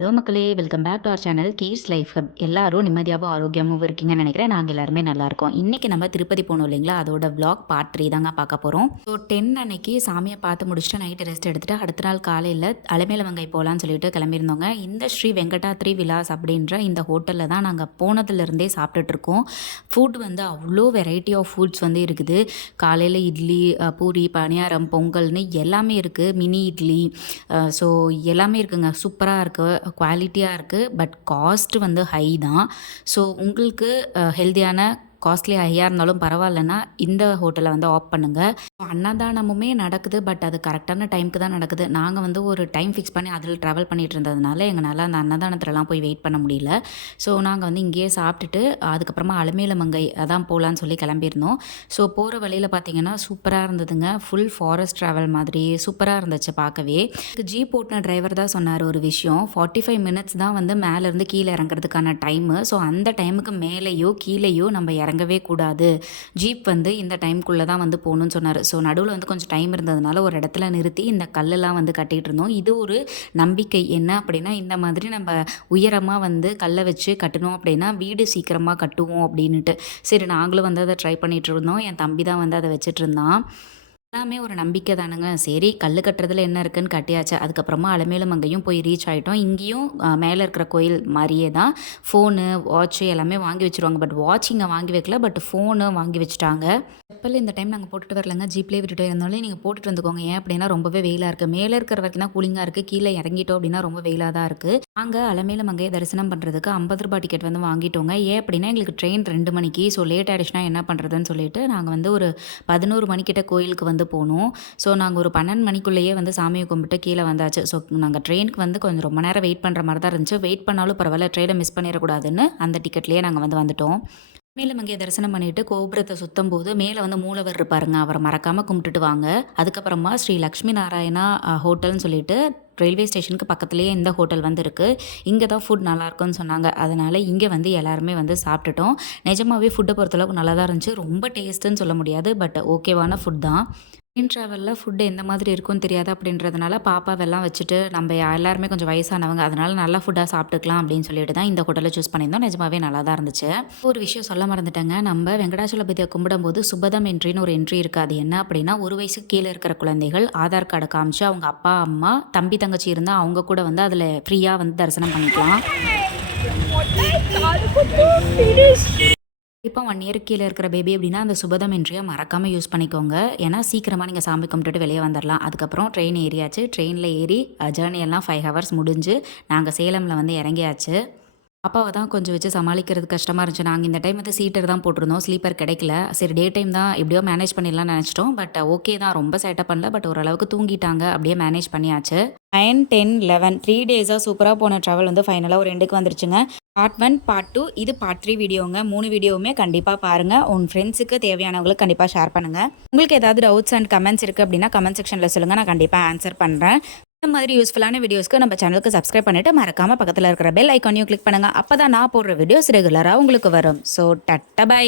Hello மக்களே! Welcome back to our channel Keys Life Hub. எல்லாரும் நிம்மதியாவும், ஆரோக்கியமாவும் இருக்கீங்கன்னு நெனைக்கிறேன். நாங்க எல்லாருமே நல்லாருக்கோம். இன்னைக்கு நம்ம திருப்பதி போனோம் இல்லைங்களா? அதோட விளாக் பார்ட் 3 தாங்க பார்க்க போறோம். ஸோ 10 அன்னைக்கு சாமிய பார்த்து முடிச்சுட்டு நைட்டு ரெஸ்ட் எடுத்துட்டு, அடுத்த நாள் காலையில அலமேலுமங்கை போலான்னு சொல்லிட்டு கிளம்பியிருந்தோங்க. இந்த ஸ்ரீ வெங்கடாத்ரி விலாஸ் அப்படின்ற இந்த ஹோட்டல்ல தான் நாங்க போனதுலேருந்தே சாப்பிட்டுட்ருக்கோம். ஃபுட் வந்து அவ்வளோ வெரைட்டி ஆஃப் ஃபுட்ஸ் வந்து இருக்குது. காலையில இட்லி, பூரி, பணியாரம், பொங்கல்னு எல்லாமே இருக்கு. மினி இட்லி ஸோ எல்லாமே இருக்குங்க. சூப்பரா இருக்கு. குவாலிட்டியாக இருக்குது. பட் காஸ்ட் வந்து ஹை தான். ஸோ உங்களுக்கு ஹெல்தியான காஸ்ட்லி ஹையாக இருந்தாலும் பரவாயில்லன்னா இந்த ஹோட்டலை வந்து ஆப் பண்ணுங்கள். அன்னதானமுமே நடக்குது. பட் அது கரெக்டான டைமுக்கு தான் நடக்குது. நாங்கள் வந்து ஒரு டைம் ஃபிக்ஸ் பண்ணி அதில் ட்ராவல் பண்ணிட்டு இருந்ததுனால எங்களால் அந்த அன்னதானத்துலலாம் போய் வெயிட் பண்ண முடியல. ஸோ நாங்கள் வந்து இங்கேயே சாப்பிட்டுட்டு அதுக்கப்புறமா அலமேலுமங்கை அதான் போகலான்னு சொல்லி கிளம்பியிருந்தோம். ஸோ போகிற வழியில் பார்த்தீங்கன்னா சூப்பராக இருந்ததுங்க. ஃபுல் ஃபாரஸ்ட் ட்ராவல் மாதிரி சூப்பராக இருந்துச்சு பார்க்கவே. ஜீப் ஓட்டின டிரைவர் தான் சொன்னார் ஒரு விஷயம். 45 மினிட்ஸ் தான் வந்து மேலேருந்து கீழே இறங்குறதுக்கான டைமு. ஸோ அந்த டைமுக்கு மேலேயோ கீழேயோ நம்ம இறங்கவே கூடாது. ஜீப் வந்து இந்த டைமுக்குள்ளே தான் வந்து போகணும்னு சொன்னார். ஸோ நடுவில் வந்து கொஞ்சம் டைம் இருந்ததுனால ஒரு இடத்துல நிறுத்தி இந்த கல்லெல்லாம் வந்து கட்டிகிட்டு இருந்தோம். இது ஒரு நம்பிக்கை என்ன அப்படின்னா, இந்த மாதிரி நம்ம உயரமாக வந்து கல்லை வச்சு கட்டணும் அப்படின்னா வீடு சீக்கிரமாக கட்டுவோம் அப்படின்ட்டு. சரி நாங்களும் வந்து அதை ட்ரை பண்ணிகிட்டு இருந்தோம். என் தம்பி தான் வந்து அதை வச்சுட்டு இருந்தான். எல்லாமே ஒரு நம்பிக்கை தானுங்க. சரி கல் கட்டுறதுல என்ன இருக்குன்னு கட்டியாச்சு. அதுக்கப்புறமா அலமேலுமங்கையும் போய் ரீச் ஆகிட்டோம். இங்கேயும் மேலே இருக்கிற கோயில் மாதிரியே தான் ஃபோனு, வாட்ச்சு எல்லாமே வாங்கி வச்சுருவாங்க. பட் வாட்ச் இங்கே வாங்கி வைக்கல. பட் ஃபோனு வாங்கி வச்சுட்டாங்க. செப்பல் இந்த டைம் நாங்கள் போட்டுட்டு வரலங்க. ஜீப்லேயே விட்டுட்டு இருந்தாலும் நீங்கள் போட்டுட்டு வந்துக்கோங்க. ஏன் அப்படின்னா ரொம்பவே வெயிலாக இருக்குது. மேலே இருக்கிற வரைக்கும் தான் கூலிங்காக இருக்குது. கீழே இறங்கிட்டோம் அப்படின்னா ரொம்ப வெயிலாக தான் இருக்குது. நாங்கள் அலமேலுமங்கையை தரிசனம் பண்ணுறதுக்கு 50 ரூபாய் டிக்கெட் வந்து வாங்கிட்டோங்க. ஏன் அப்படின்னா எங்களுக்கு ட்ரெயின் 2 மணிக்கு. ஸோ லேட் ஆகிடுச்சுன்னா என்ன பண்ணுறதுன்னு சொல்லிட்டு நாங்கள் வந்து ஒரு 11 மணிக்கிட்ட கோயிலுக்கு வந்து போனோம். ஸோ நாங்கள் ஒரு 12 மணிக்குள்ளேயே வந்து சாமியை கும்பிட்டு கீழே வந்தாச்சு. ஸோ நாங்கள் ட்ரெயினுக்கு வந்து கொஞ்சம் ரொம்ப நேரம் வெயிட் பண்ணுற மாதிரி தான் இருந்துச்சு. வெயிட் பண்ணாலும் பரவாயில்ல, ட்ரெயினை மிஸ் பண்ணிடக்கூடாதுன்னு அந்த டிக்கெட்லேயே நாங்கள் வந்து வந்துட்டோம். மேலுமங்கையை தரிசனம் பண்ணிவிட்டு கோபுரத்தை சுத்தம் போது மேலே வந்து மூலவர் இருப்பாருங்க. அவரை மறக்காமல் கும்பிட்டுட்டு வாங்க. அதுக்கப்புறமா ஸ்ரீ லக்ஷ்மி நாராயணா ஹோட்டல்னு சொல்லிட்டு ரயில்வே ஸ்டேஷனுக்கு பக்கத்துலேயே இந்த ஹோட்டல் வந்து இருக்குது. இங்கே தான் ஃபுட் நல்லாயிருக்குன்னு சொன்னாங்க. அதனால் இங்கே வந்து எல்லாருமே வந்து சாப்பிட்டுட்டோம். நிஜமாகவே ஃபுட்டை பொறுத்தளவுக்கு நல்லா தான் இருந்துச்சு. ரொம்ப டேஸ்ட்டுன்னு சொல்ல முடியாது. பட் ஓகேவான ஃபுட் தான். ட்ரெயின் ட்ராவலில் ஃபுட்டு எந்த மாதிரி இருக்கும்னு தெரியாது அப்படின்றதுனால பாப்பாவெல்லாம் வச்சுட்டு நம்ம எல்லாருமே கொஞ்சம் வயசானவங்க, அதனால் நல்லா ஃபுட்டாக சாப்பிட்டுக்கலாம் அப்படின்னு சொல்லிட்டு தான் இந்த ஹோட்டலை சூஸ் பண்ணியிருந்தோம். நிஜமாவே நல்லா தான் இருந்துச்சு. ஒரு விஷயம் சொல்ல மறந்துட்டேங்க. நம்ம வெங்கடாச்சலபதியை கும்பிடும்போது சுபதம் என்ட்ரின்னு ஒரு என்ட்ரி இருக்குது. அது என்ன அப்படின்னா, ஒரு வயசுக்கு கீழே இருக்கிற குழந்தைகள் ஆதார் கார்டை காமிச்சு அவங்க அப்பா அம்மா தம்பி தங்கச்சி இருந்தால் அவங்க கூட வந்து அதில் ஃப்ரீயாக வந்து தரிசனம் பண்ணிக்கலாம். இப்போ 1 இயருக்கு கீழே இருக்கிற பேபி அப்படின்னா அந்த சுபதம் என்ட்ரியை மறக்காமல் யூஸ் பண்ணிக்கோங்க. ஏன்னா சீக்கிரமாக நீங்கள் சாமி கும்பிட்டுட்டு வெளியே வந்துடலாம். அதுக்கப்புறம் ட்ரெயின் ஏறியாச்சு. ட்ரெயினில் ஏறி ஜேர்னி எல்லாம் 5 ஹவர்ஸ் முடிஞ்சு நாங்கள் சேலமில் வந்து இறங்கியாச்சு. அப்பாவை தான் கொஞ்சம் வச்சு சமாளிக்கிறது கஷ்டமாக இருந்துச்சு. நாங்கள் இந்த டைம் வந்து சீட்டர் தான் போட்டிருந்தோம். ஸ்லீப்பர் கிடைக்கல. சரி டே டைம் தான் எப்படியோ மேனேஜ் பண்ணிடலாம்னு நினச்சிட்டோம். பட் ஓகே தான், ரொம்ப சேட்டப் பண்ணல. பட் ஓரளவுக்கு தூங்கிட்டாங்க. அப்படியே மேனேஜ் பண்ணியாச்சு. 9, 10, 11 3 டேஸாக சூப்பராக போன ட்ராவல் வந்து ஃபைனலாக ஒரு எண்டுக்கு வந்துருச்சுங்க. பார்ட் 1, பார்ட் 2, இது பார்ட் 3 வீடியோங்க. 3 வீடியோவுமே கண்டிப்பாக பாருங்கள். உன் ஃப்ரெண்ட்ஸுக்கு தேவையானவங்களுக்கு கண்டிப்பாக ஷேர் பண்ணுங்கள். உங்களுக்கு ஏதாவது டவுட்ஸ் அண்ட் கமெண்ட்ஸ் இருக்குது அப்படின்னா கமெண்ட் செக்ஷனில் சொல்லுங்கள். நான் கண்டிப்பாக ஆன்சர் பண்ணுறேன். இந்த மாதிரி யூஸ்ஃபுல்லான வீடியோஸ்க்கு நம்ம சேனலுக்கு சப்ஸ்கிரைப் பண்ணிவிட்டு மறக்காமல் பக்கத்தில் இருக்கிற பெல் ஐக்கானையும் கிளிக் பண்ணுங்கள். அப்போ தான் நான் போடுற வீடியோஸ் ரெகுலராக உங்களுக்கு வரும். So ta-ta by.